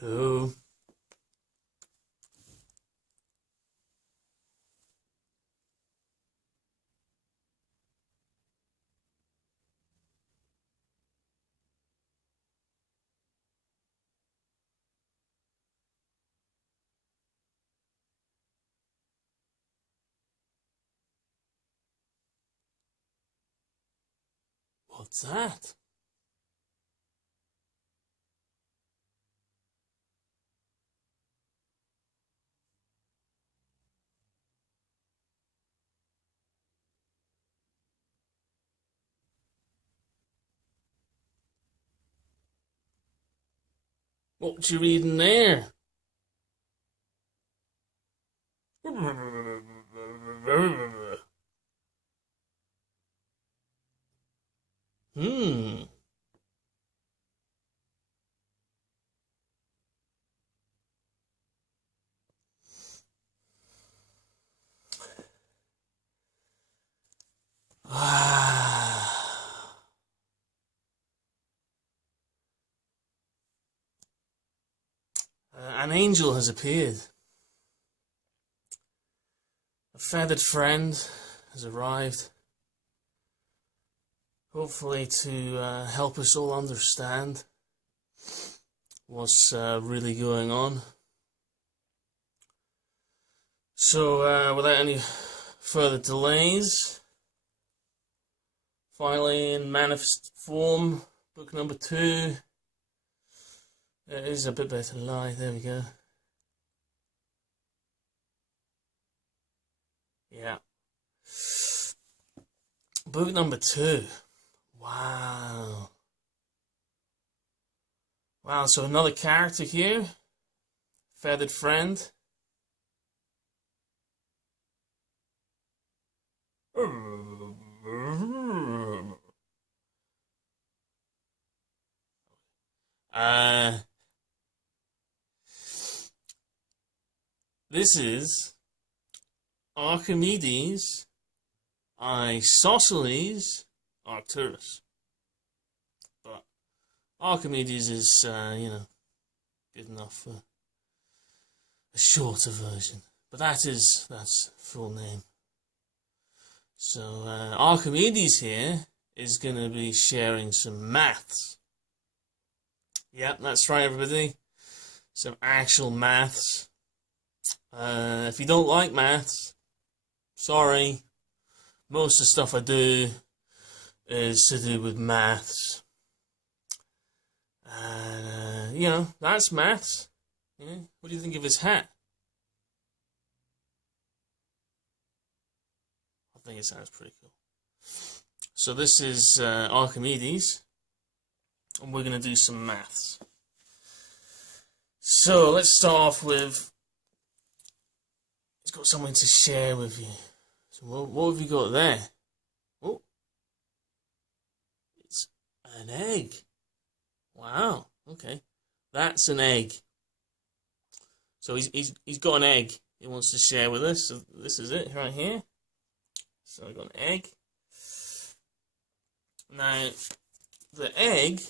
Hello. What's that? What you reading there? Hmm. An angel has appeared. A feathered friend has arrived. Hopefully to help us all understand what's really going on. So, without any further delays, finally in manifest form, book number 2. It is a bit better light, there we go. Yeah. Book number 2. Wow. Wow, so another character here. Feathered friend. This is Archimedes, Isosceles, Arcturus. But Archimedes is, good enough for a shorter version. But that's full name. So Archimedes here is going to be sharing some maths. Yep, that's right, everybody. Some actual maths. If you don't like maths, sorry. Most of the stuff I do is to do with maths. That's maths. Yeah. What do you think of his hat? I think it sounds pretty cool. So this is Archimedes, and we're going to do some maths. So let's start off with, it's got something to share with you. So what have you got there? Oh, it's an egg. Wow, okay. That's an egg. So he's got an egg he wants to share with us. So this is it right here. So I got an egg. Now the egg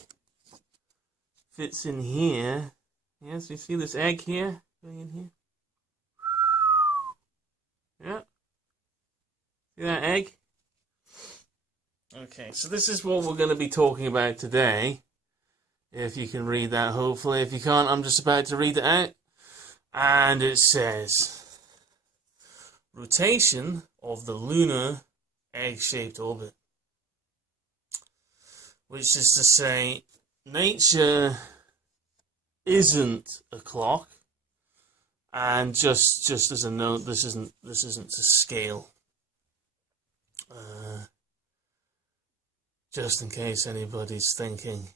fits in here. Yes, you see this egg here going in here? Yeah. See that egg? Okay, so this is what we're going to be talking about today. If you can read that, hopefully. If you can't, I'm just about to read it out. And it says, rotation of the lunar egg-shaped orbit. Which is to say, nature isn't a clock. And just as a note, this isn't to scale. Just in case anybody's thinking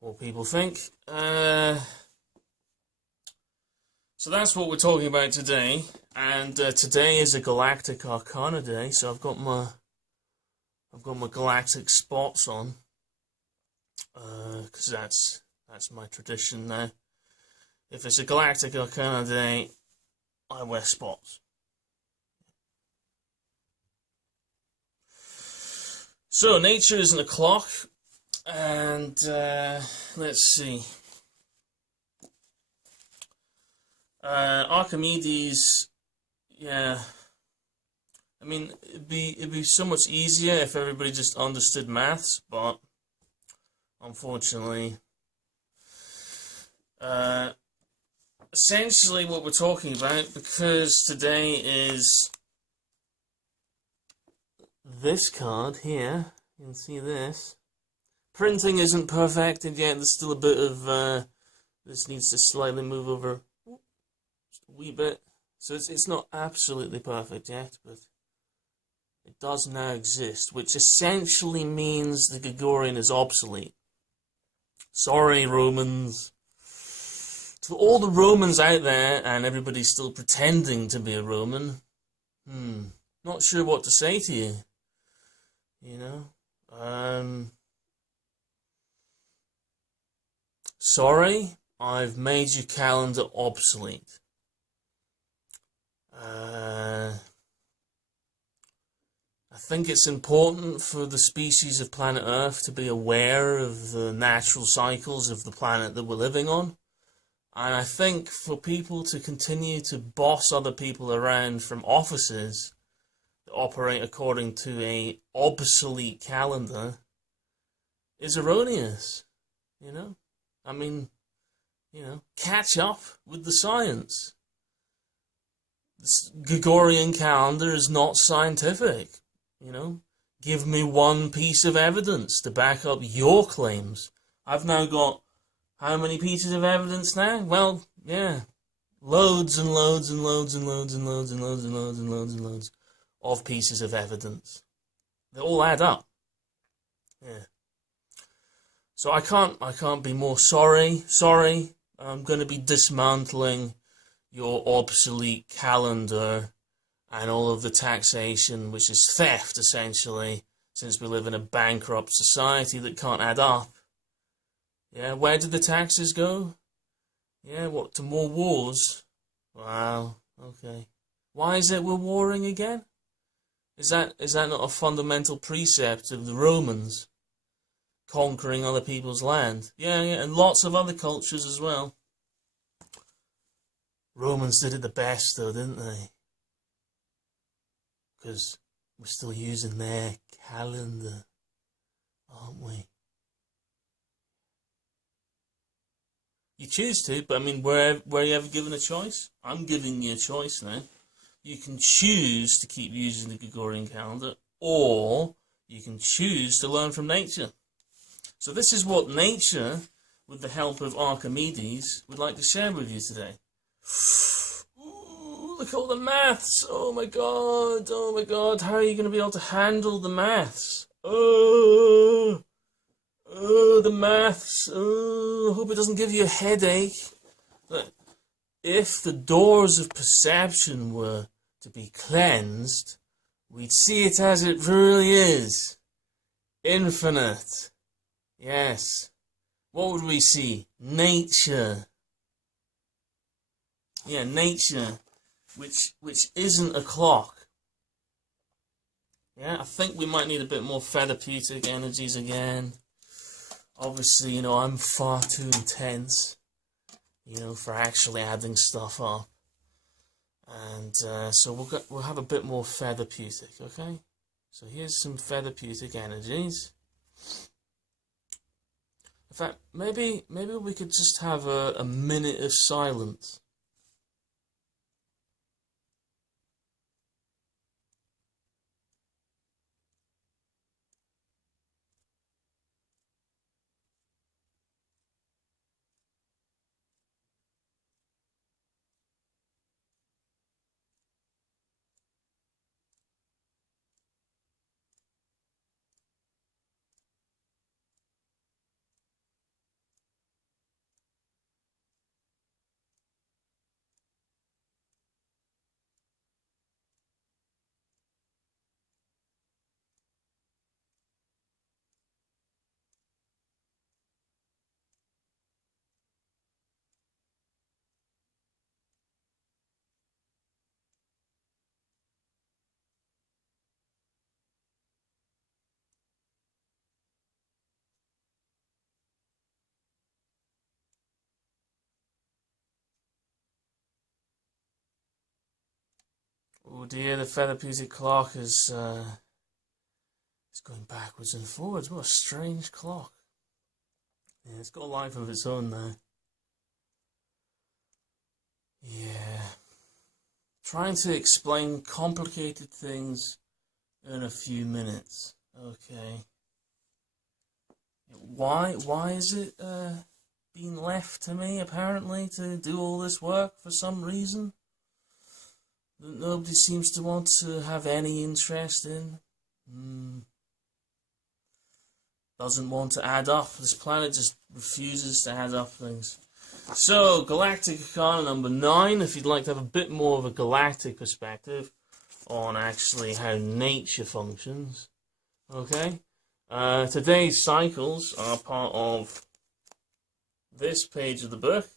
what people think. So that's what we're talking about today, and today is a Galactic-Arkana day. So I've got my galactic spots on, because that's my tradition now. If it's a Galactic-Arkana day, I wear spots. So nature isn't a clock, and let's see. Archimedes, yeah. I mean, it'd be so much easier if everybody just understood maths, but unfortunately, essentially what we're talking about, because today is this card here, you can see this. Printing isn't perfected yet, there's still a bit of, this needs to slightly move over just a wee bit. So it's not absolutely perfect yet, but it does now exist, which essentially means the Gregorian is obsolete. Sorry, Romans. To all the Romans out there, and everybody's still pretending to be a Roman, not sure what to say to you. You know? Sorry, I've made your calendar obsolete. I think it's important for the species of planet Earth to be aware of the natural cycles of the planet that we're living on. And I think for people to continue to boss other people around from offices that operate according to a obsolete calendar is erroneous, you know? I mean, you know, catch up with the science. This Gregorian calendar is not scientific, you know? Give me one piece of evidence to back up your claims. I've now got how many pieces of evidence now? Well, yeah, loads and loads and loads and loads and loads and loads and loads and loads and loads of pieces of evidence. They all add up. Yeah. So I can't be more sorry. Sorry, I'm going to be dismantling your obsolete calendar and all of the taxation, which is theft, essentially, since we live in a bankrupt society that can't add up. Yeah, where did the taxes go? Yeah, what, to more wars? Wow, okay. Why is it we're warring again? Is that not a fundamental precept of the Romans? Conquering other people's land? Yeah, and lots of other cultures as well. Romans did it the best, though, didn't they? Because we're still using their calendar, aren't we? You choose to, but I mean, were you ever given a choice? I'm giving you a choice now. You can choose to keep using the Gregorian calendar, or you can choose to learn from nature. So this is what nature, with the help of Archimedes, would like to share with you today. Ooh, look at all the maths! Oh my god, how are you going to be able to handle the maths? Oh, the maths. Oh, I hope it doesn't give you a headache. Look, if the doors of perception were to be cleansed, we'd see it as it really is. Infinite. Yes. What would we see? Nature. Yeah, nature, which isn't a clock. Yeah, I think we might need a bit more therapeutic energies again. Obviously, you know, I'm far too intense, you know, for actually adding stuff up. And so we'll have a bit more therapeutic, okay? So here's some therapeutic energies. In fact, maybe we could just have a minute of silence. Oh dear, the therapeutic clock is going backwards and forwards. What a strange clock. Yeah, it's got a life of its own now. Yeah. Trying to explain complicated things in a few minutes. Okay. Why is it being left to me, apparently, to do all this work for some reason that nobody seems to want to have any interest in? Doesn't want to add up. This planet just refuses to add up things. So, Galactic-Arkana number 9, if you'd like to have a bit more of a galactic perspective on actually how nature functions. Okay? Today's cycles are part of this page of the book,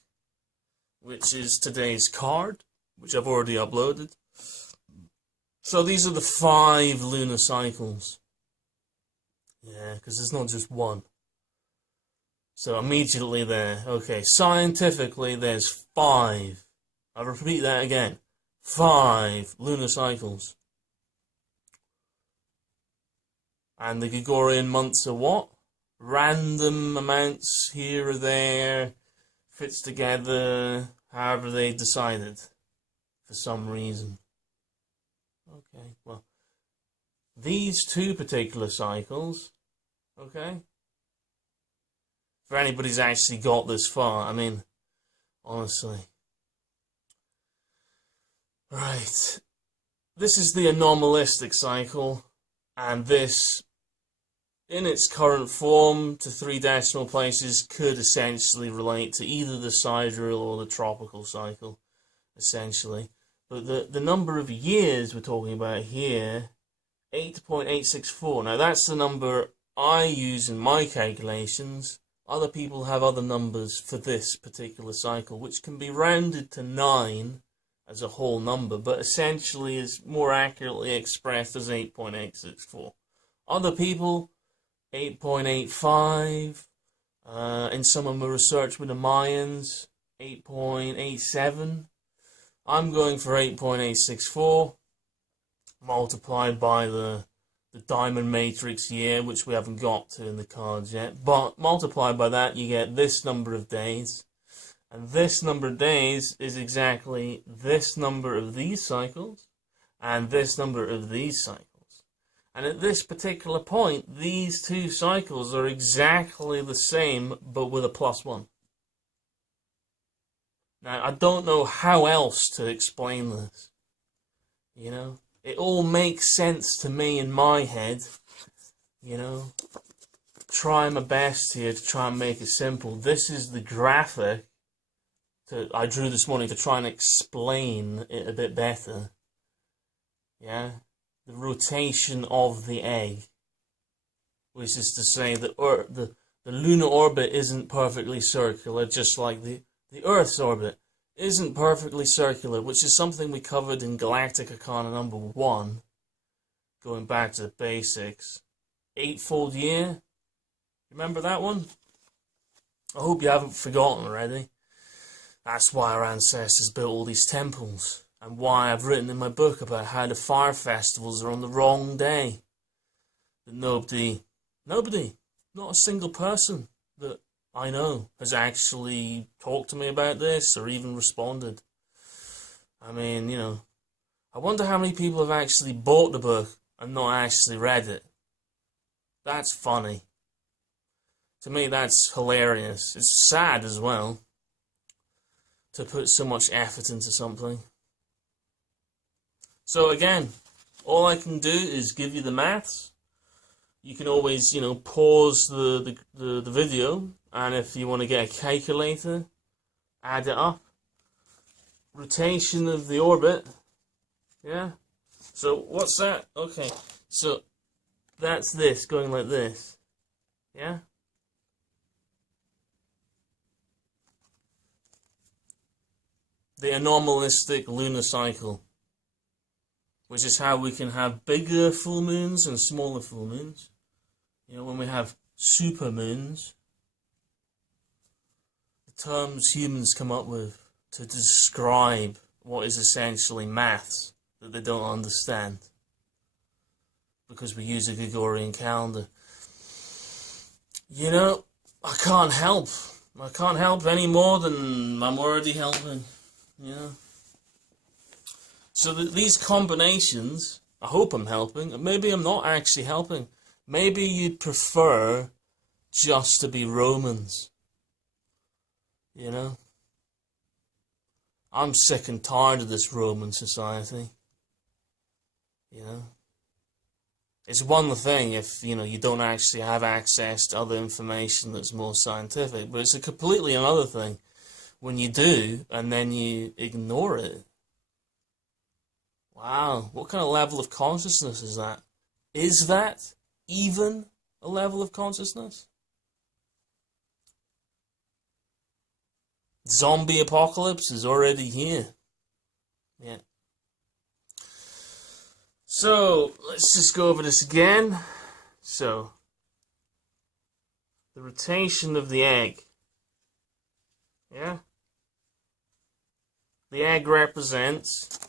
which is today's card, which I've already uploaded. So these are the 5 lunar cycles. Yeah, because there's not just one. So immediately there, okay, scientifically there's 5. I'll repeat that again. 5 lunar cycles. And the Gregorian months are what? Random amounts here or there, fits together, however they decided, for some reason. Okay, well, these 2 particular cycles, okay, for anybody's actually got this far, I mean, honestly. Right, this is the anomalistic cycle, and this, in its current form, to 3 decimal places, could essentially relate to either the sidereal or the tropical cycle, essentially. But the number of years we're talking about here, 8.864. Now that's the number I use in my calculations. Other people have other numbers for this particular cycle, which can be rounded to 9 as a whole number, but essentially is more accurately expressed as 8.864. Other people, 8.85. In some of my research with the Mayans, 8.87. I'm going for 8.864, multiplied by the diamond matrix year, which we haven't got to in the cards yet. But multiplied by that, you get this number of days. And this number of days is exactly this number of these cycles and this number of these cycles. And at this particular point, these 2 cycles are exactly the same, but with a +1. Now, I don't know how else to explain this. You know, it all makes sense to me in my head. You know, try my best here to try and make it simple. This is the graphic I drew this morning to try and explain it a bit better. Yeah, the rotation of the egg, which is to say that the lunar orbit isn't perfectly circular, just like the Earth's orbit isn't perfectly circular, which is something we covered in Galactic-Arkana number 1, going back to the basics. 8-fold year, remember that one? I hope you haven't forgotten already. That's why our ancestors built all these temples, and why I've written in my book about how the fire festivals are on the wrong day. That nobody, not a single person that I know has actually talked to me about this or even responded. I mean, you know, I wonder how many people have actually bought the book and not actually read it. That's funny. To me, that's hilarious. It's sad as well to put so much effort into something. So again, all I can do is give you the maths. You can always, you know, pause the video, and if you want to get a calculator, add it up. Rotation of the orbit, yeah? So what's that? Okay, so that's this going like this, yeah? The anomalistic lunar cycle, which is how we can have bigger full moons and smaller full moons. You know, when we have super moons, the terms humans come up with to describe what is essentially maths that they don't understand because we use a Gregorian calendar. You know, I can't help. I can't help any more than I'm already helping. You know. So these combinations, I hope I'm helping. Maybe I'm not actually helping. Maybe you'd prefer just to be Romans. You know? I'm sick and tired of this Roman society. You know? It's one thing if, you know, you don't actually have access to other information that's more scientific, but it's a completely another thing when you do and then you ignore it. Wow, what kind of level of consciousness is that? Is that even a level of consciousness? Zombie apocalypse is already here. Yeah. So, let's just go over this again. So, the rotation of the egg. Yeah? The egg represents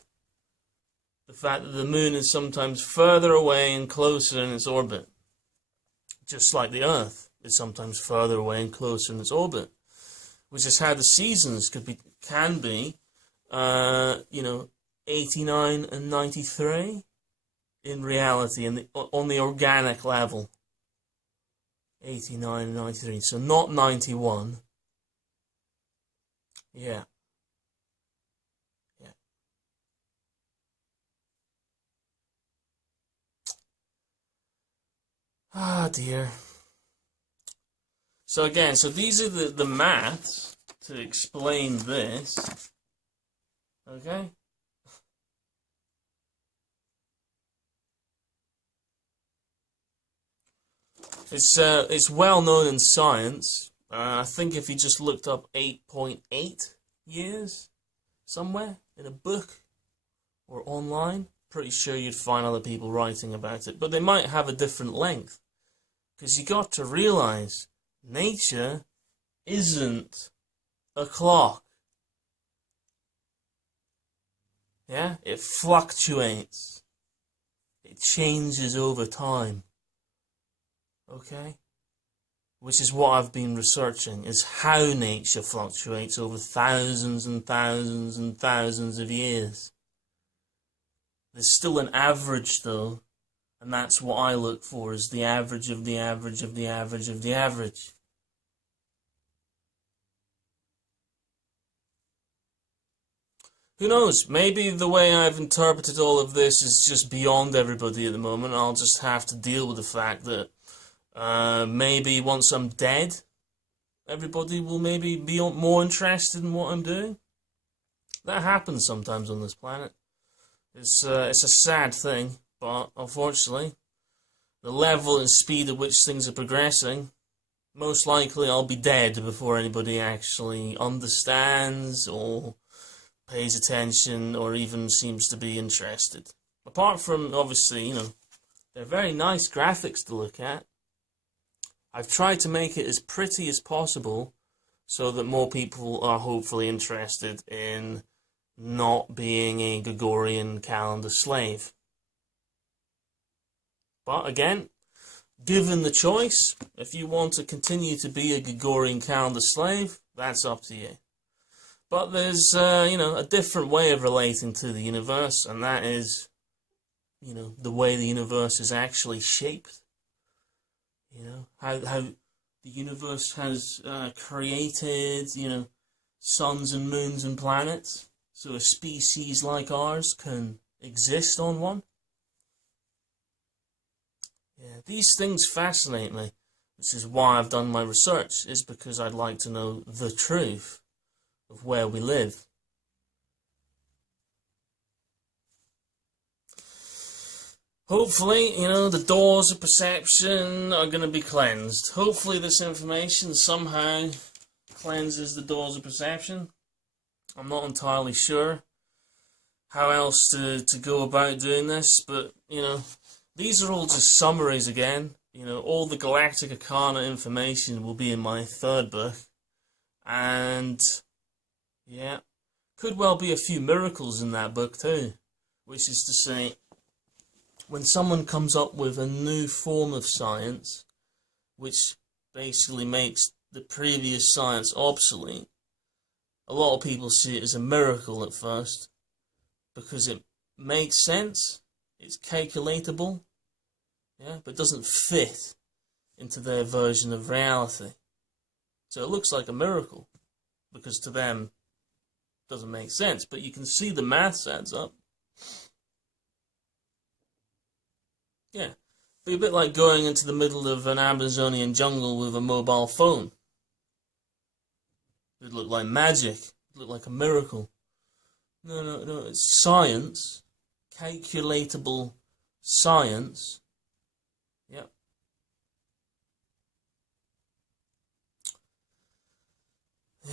the fact that the moon is sometimes further away and closer in its orbit. Just like the Earth is sometimes further away and closer in its orbit. Which is how the seasons can be, you know, 89 and 93 in reality, on the organic level. 89 and 93, so not 91. Yeah. Yeah. Ah, dear. So again, so these are the maths to explain this. Okay? It's well known in science. I think if you just looked up 8.8 years somewhere in a book or online, pretty sure you'd find other people writing about it. But they might have a different length. Because you got to realize nature isn't a clock. Yeah? It fluctuates. It changes over time. Okay? Which is what I've been researching, is how nature fluctuates over thousands and thousands and thousands of years. There's still an average though, and that's what I look for, is the average of the average of the average of the average. Who knows, maybe the way I've interpreted all of this is just beyond everybody at the moment. I'll just have to deal with the fact that maybe once I'm dead, everybody will maybe be more interested in what I'm doing. That happens sometimes on this planet. It's a sad thing, but unfortunately, the level and speed at which things are progressing, most likely I'll be dead before anybody actually understands or pays attention or even seems to be interested. Apart from, obviously, you know, they're very nice graphics to look at. I've tried to make it as pretty as possible so that more people are hopefully interested in not being a Gregorian calendar slave. But again, given the choice, if you want to continue to be a Gregorian calendar slave, that's up to you. But there's, you know, a different way of relating to the universe, and that is, you know, the way the universe is actually shaped. You know, how the universe has created, you know, suns and moons and planets, so a species like ours can exist on one. Yeah, these things fascinate me, which is why I've done my research, is because I'd like to know the truth of where we live. Hopefully, you know, the doors of perception are going to be cleansed. Hopefully this information somehow cleanses the doors of perception. I'm not entirely sure how else to go about doing this, but, you know, these are all just summaries again. You know, all the Galactic-Arkana information will be in my third book. And, yeah, could well be a few miracles in that book too. which is to say, when someone comes up with a new form of science, which basically makes the previous science obsolete, a lot of people see it as a miracle at first, because it makes sense, it's calculatable, yeah, but doesn't fit into their version of reality. So it looks like a miracle, because to them it doesn't make sense, but you can see the maths adds up. Yeah, be a bit like going into the middle of an Amazonian jungle with a mobile phone. It'd look like magic, it'd look like a miracle. No, it's science, calculatable science. Yep.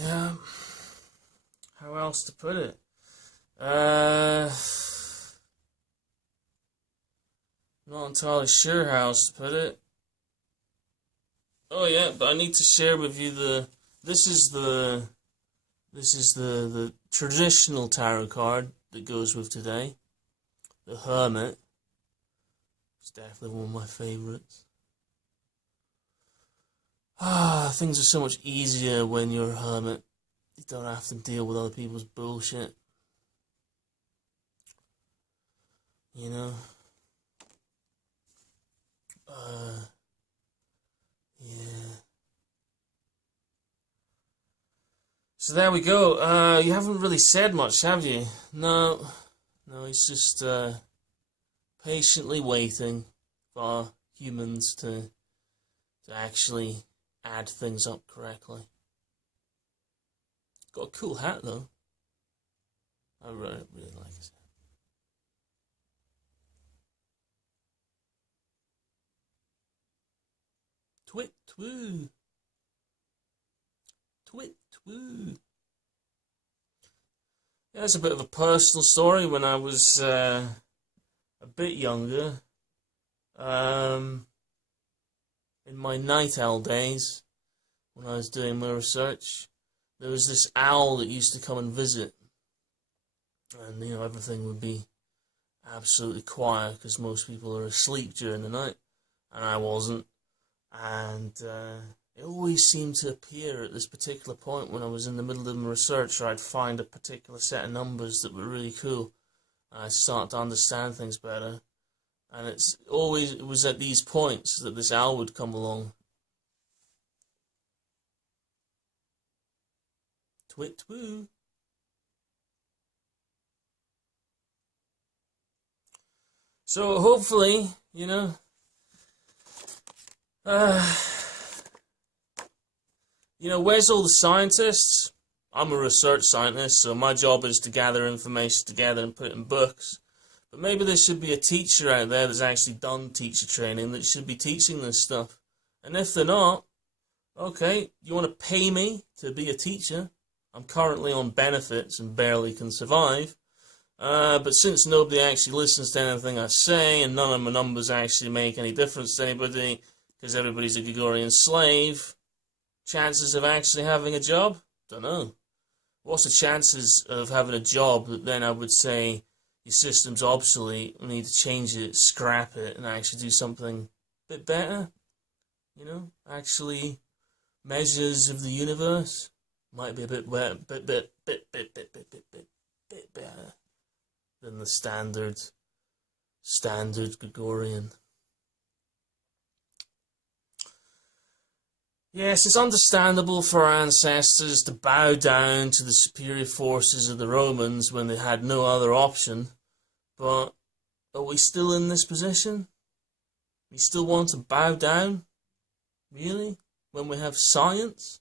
Yeah. How else to put it? Not entirely sure how else to put it. Oh yeah, but I need to share with you this is the traditional tarot card that goes with today. The Hermit. It's definitely one of my favorites. Things are so much easier when you're a hermit. You don't have to deal with other people's bullshit. You know? Yeah. So there we go. You haven't really said much, have you? No, it's just patiently waiting for humans to actually add things up correctly. Got a cool hat though. I really like it. Twit twoo. Twit twoo. Yeah, it's a bit of a personal story. When I was a bit younger, in my night owl days, when I was doing my research, there was this owl that used to come and visit, and you know, everything would be absolutely quiet because most people are asleep during the night, and I wasn't. And it always seemed to appear at this particular point when I was in the middle of my research, or I'd find a particular set of numbers that were really cool, and I'd start to understand things better. And it was at these points that this owl would come along. Twit twoo. So hopefully, you know, where's all the scientists? I'm a research scientist, so my job is to gather information together and put it in books. But maybe there should be a teacher out there that's actually done teacher training that should be teaching this stuff. And if they're not, okay, you want to pay me to be a teacher? I'm currently on benefits and barely can survive. But since nobody actually listens to anything I say, and none of my numbers actually make any difference to anybody, because everybody's a Gregorian slave, chances of actually having a job? Don't know. What's the chances of having a job that then I would say your system's obsolete, we need to change it, scrap it, and actually do something a bit better? You know, actually, measures of the universe might be a bit better than the standard Gregorian. Yes, it's understandable for our ancestors to bow down to the superior forces of the Romans when they had no other option, but are we still in this position? We still want to bow down? Really? When we have science?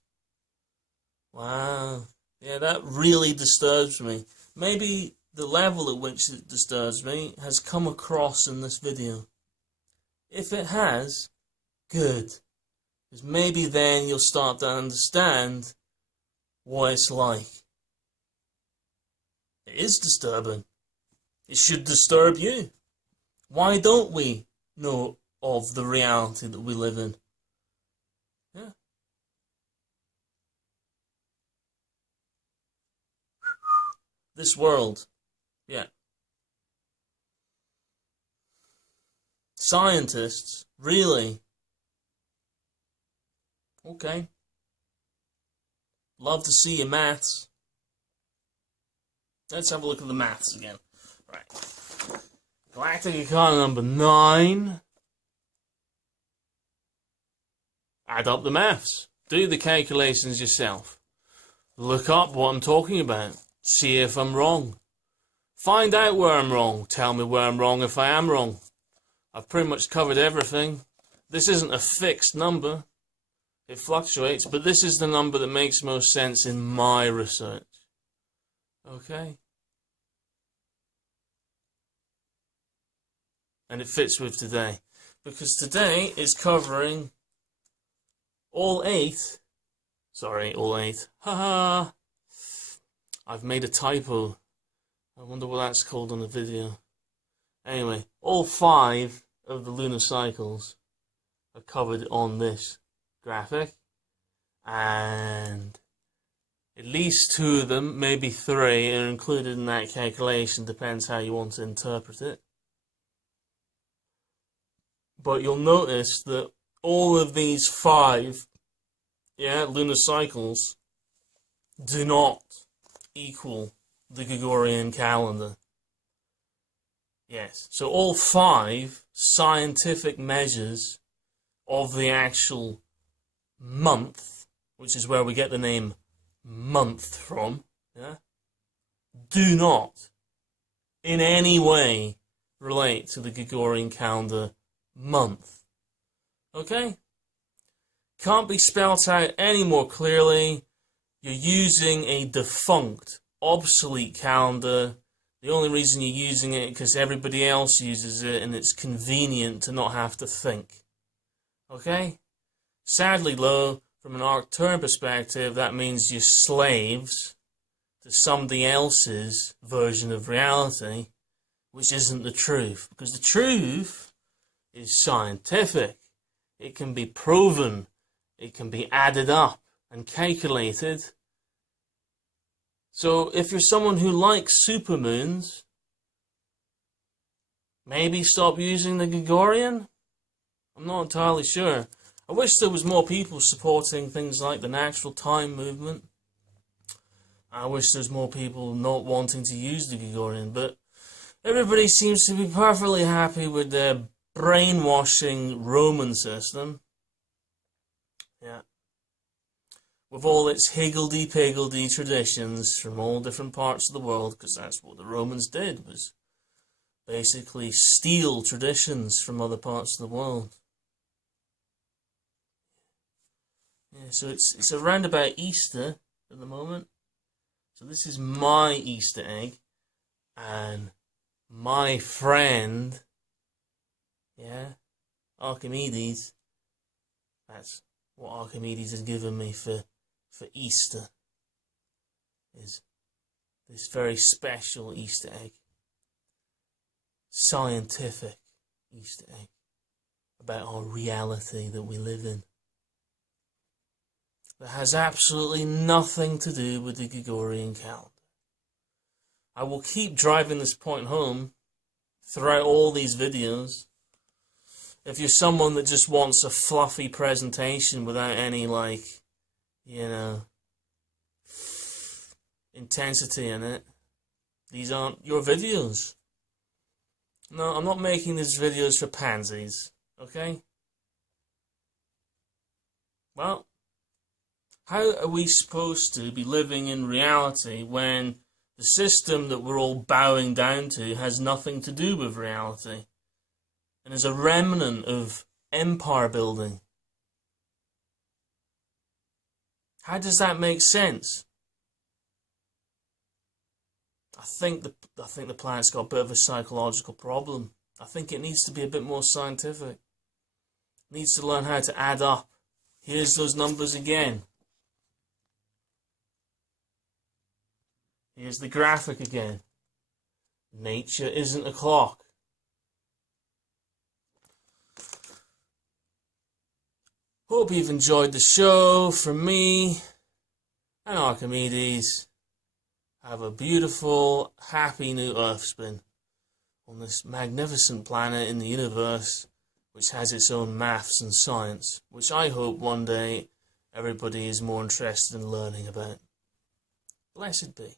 Wow. Yeah, that really disturbs me. Maybe the level at which it disturbs me has come across in this video. If it has, good. Because maybe then you'll start to understand what it's like. It is disturbing. It should disturb you. Why don't we know of the reality that we live in? Yeah. This world. Yeah. Scientists? Really? Okay. Love to see your maths. Let's have a look at the maths again. Right. Galactic-Arkana number 9. Add up the maths. Do the calculations yourself. Look up what I'm talking about. See if I'm wrong. Find out where I'm wrong. Tell me where I'm wrong if I am wrong. I've pretty much covered everything. This isn't a fixed number. It fluctuates, but this is the number that makes most sense in my research. Okay? And it fits with today. Because today is covering all 8. Sorry, all 8. Haha! I've made a typo. I wonder what that's called on the video. Anyway, all 5 of the lunar cycles are covered on this graphic. And at least 2 of them, maybe 3, are included in that calculation. Depends how you want to interpret it. But you'll notice that all of these 5 lunar cycles do not equal the Gregorian calendar. Yes, so all 5 scientific measures of the actual month, which is where we get the name month from, do not in any way relate to the Gregorian calendar month. Okay? Can't be spelt out any more clearly. You're using a defunct, obsolete calendar. The only reason you're using it is because everybody else uses it and it's convenient to not have to think. Okay? Sadly, though, from an Arcturus perspective, that means you're slaves to somebody else's version of reality, which isn't the truth. Because the truth is scientific. It can be proven. It can be added up and calculated. So if you're someone who likes supermoons, maybe stop using the Gregorian? I'm not entirely sure. I wish there was more people supporting things like the natural time movement. I wish there's more people not wanting to use the Gregorian, but everybody seems to be perfectly happy with their brainwashing Roman system. Yeah. With all its higgledy-piggledy traditions from all different parts of the world, because that's what the Romans did, was basically steal traditions from other parts of the world. Yeah, so it's around about Easter at the moment. So this is my Easter egg, and my friend, Archimedes, that's what Archimedes has given me for Easter, is this very special Easter egg, scientific Easter egg, about our reality that we live in, that has absolutely nothing to do with the Gregorian calendar. I will keep driving this point home throughout all these videos. If you're someone that just wants a fluffy presentation without any, intensity in it, these aren't your videos. No, I'm not making these videos for pansies, okay? Well, how are we supposed to be living in reality when the system that we're all bowing down to has nothing to do with reality and is a remnant of empire building? How does that make sense? I think the planet's got a bit of a psychological problem. I think it needs to be a bit more scientific. It needs to learn how to add up. Here's those numbers again. Here's the graphic again. Nature isn't a clock. Hope you've enjoyed the show. From me and Archimedes, have a beautiful, happy new Earth spin on this magnificent planet in the universe which has its own maths and science, which I hope one day everybody is more interested in learning about. Blessed be.